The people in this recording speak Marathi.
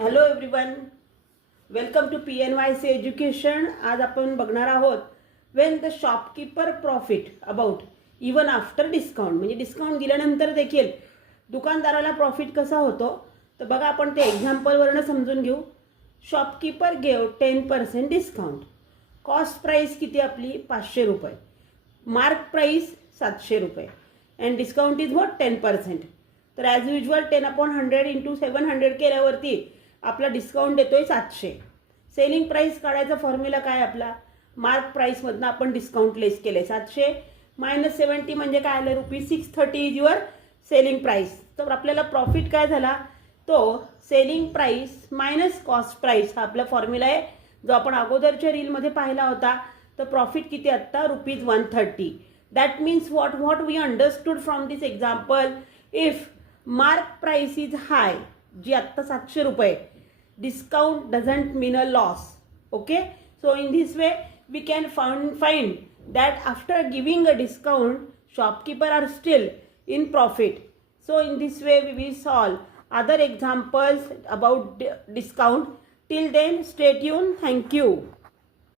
Hello everyone, welcome to PNYC education. आज आपण बघणार आहोत when the shopkeeper profit about even after discount. म्हणजे डिस्काउंट दिल्यानंतर देखील दुकानदाराला प्रॉफिट कसा होतो. तर बघा, आपण ते एक्झाम्पलवरनं समजून घेऊ. Shopkeeper gave 10% discount. Cost price किती आपली 500 रुपये, मार्क प्राईस 700 रुपये अँड डिस्काउंट इज व्हॉट 10%. तर ॲज युजल 10/100 इंटू 700 केल्यावरती आपला डिस्काउंट येतोय 700. सेलिंग प्राईस काढायचा फॉर्म्युला काय आपला, मार्क प्राईसमधनं आपण डिस्काउंट लेस केले. 700 मायनस 70 म्हणजे काय आलं, ₹630 इज युअर सेलिंग प्राईस. तर आपल्याला प्रॉफिट काय झाला, तो selling price minus cost price हा आपला फॉर्म्युला आहे, जो आपण अगोदरच्या रीलमध्ये पाहिला होता. तर प्रॉफिट किती आत्ता ₹130. That means what we understood from this example, if mark price is high, जी आत्ता 700 रुपये, discount doesn't mean a loss. Okay, so in this way we can find that after giving a discount, shopkeeper are still in profit. So in this way we will solve other examples about discount. Till then, stay tuned. Thank you.